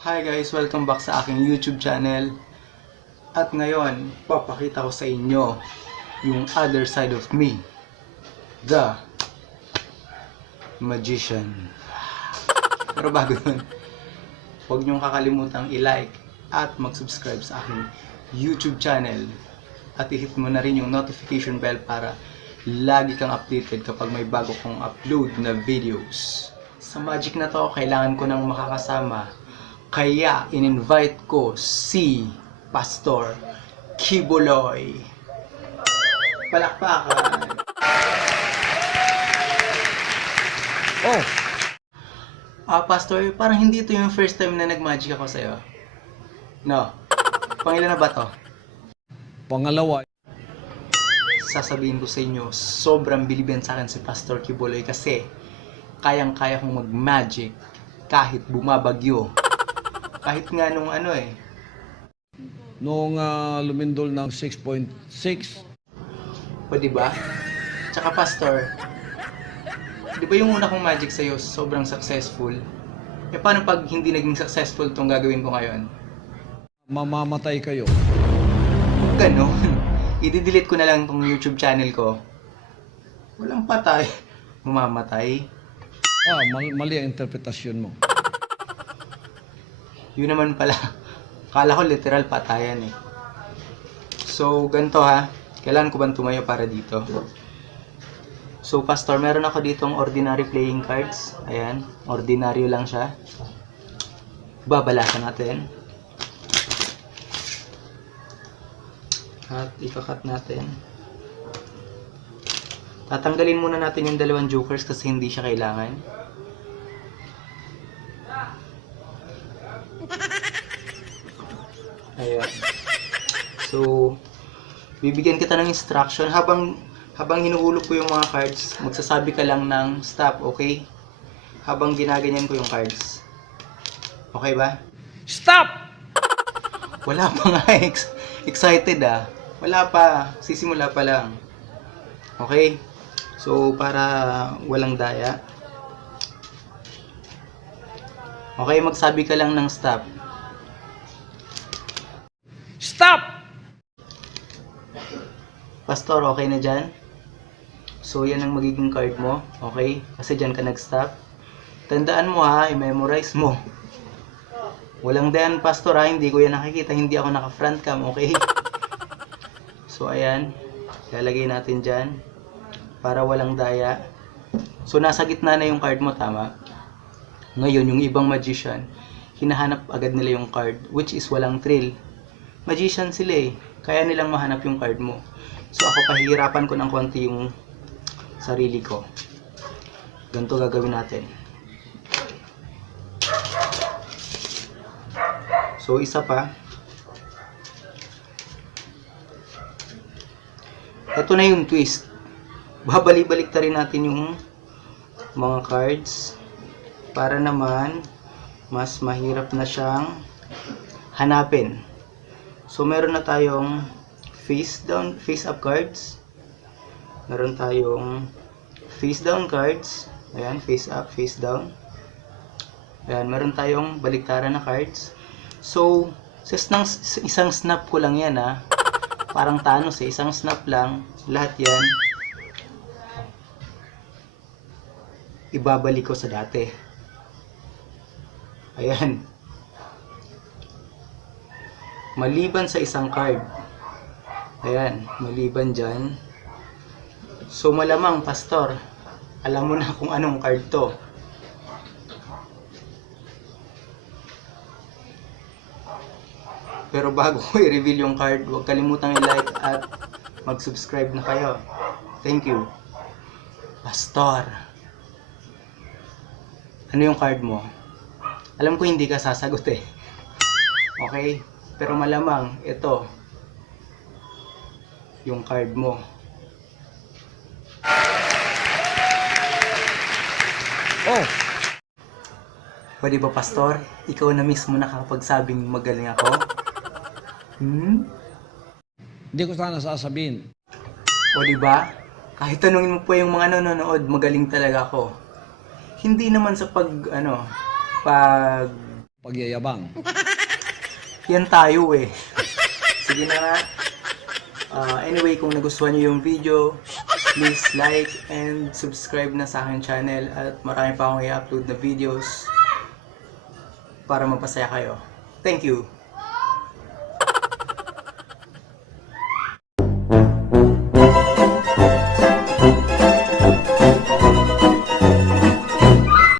Hi guys! Welcome back sa aking YouTube channel. At ngayon, papakita ko sa inyo yung other side of me. The Magician. Pero bago yun, huwag niyong kakalimutang i-like at mag-subscribe sa aking YouTube channel. At i-hit mo na rin yung notification bell para lagi kang updated kapag may bago kong upload na videos. Sa magic na to, kailangan ko nang makakasama. Kaya in-invite ko si Pastor Kibuloy. Palakpakan! Oh, Pastor, parang hindi ito yung first time na nag-magic ako sa'yo. No? Pangilan na ba to? pangalawa. Sasabihin ko sa inyo, sobrang bilibyan sa akin si Pastor Kibuloy kasi kayang-kaya kong mag-magic kahit bumabagyo. Kahit nga nung Noong lumindol ng 6.6, o diba? Tsaka Pastor, di ba yung una kong magic sa'yo sobrang successful? Paano pag hindi naging successful itong gagawin ko ngayon? mamamatay kayo. Ganon. I-delete ko na lang itong YouTube channel ko. Walang patay. Mamamatay. Mali ang interpretasyon mo. Yun naman pala. Kala ko literal patayan eh. So, ganito ha. Kailangan ko bang tumayo para dito? So, Pastor, meron ako ditong ordinary playing cards. Ayan. Ordinaryo lang siya. Babalasan natin. At ikakat natin. Tatanggalin muna natin yung dalawang jokers kasi hindi siya kailangan. Ayan. So, bibigyan kita ng instruction habang hinuhulog ko yung mga cards, magsasabi ka lang ng stop, okay? Habang ginaganyan ko yung cards. Okay ba? Stop! Wala pa nga excited ah. Wala pa, sisimula pa lang. Okay? So, para walang daya. Okay, magsabi ka lang ng stop. Stop! Pastor, okay na dyan? So, yan ang magiging card mo. Okay? Kasi dyan ka nag-stop. Tandaan mo ha, i-memorize mo. Walang dayan, Pastor ha. Hindi ko yan nakikita. Hindi ako naka-front cam. Okay? So, ayan. Lalagay natin dyan. Para walang daya. So, nasa gitna na yung card mo, tama? Ngayon, yung ibang magician, hinahanap agad nila yung card. Which is walang thrill. Magician sila eh. Kaya nilang mahanap yung card mo. So ako pahihirapan ko ng konti yung sarili ko. Ganito gagawin natin. So isa pa. Ito na yung twist. Babalik-balik ta rin natin yung mga cards para naman mas mahirap na siyang hanapin. So, meron na tayong face down, face up cards. Meron tayong face down cards. Ayan, face up, face down. Ayan, meron tayong baliktaran na cards. So, isang snap ko lang yan ha. Parang Thanos eh, isang snap lang. Lahat yan. Ibabalik ko sa dati. Ayan. Maliban sa isang card. Ayan, maliban dyan. So malamang, Pastor, alam mo na kung anong card to. Pero bago ko i-reveal yung card, huwag kalimutang i-like at mag-subscribe na kayo. Thank you. Pastor, ano yung card mo? Alam ko hindi ka sasagot eh. Okay? Pero malamang, ito, yung card mo. Oh, Pwede ba, Pastor? Ikaw na mismo nakapagsabing magaling ako? hindi ko sana sasabihin. O diba? Kahit tanungin mo po yung mga nanonood, magaling talaga ako. Hindi naman sa pag pagyayabang. Yan tayo eh. Sige na nga. Anyway, kung nagustuhan nyo yung video, please like and subscribe na sa aking channel at marami pa akong i-upload na videos para mapasaya kayo. Thank you!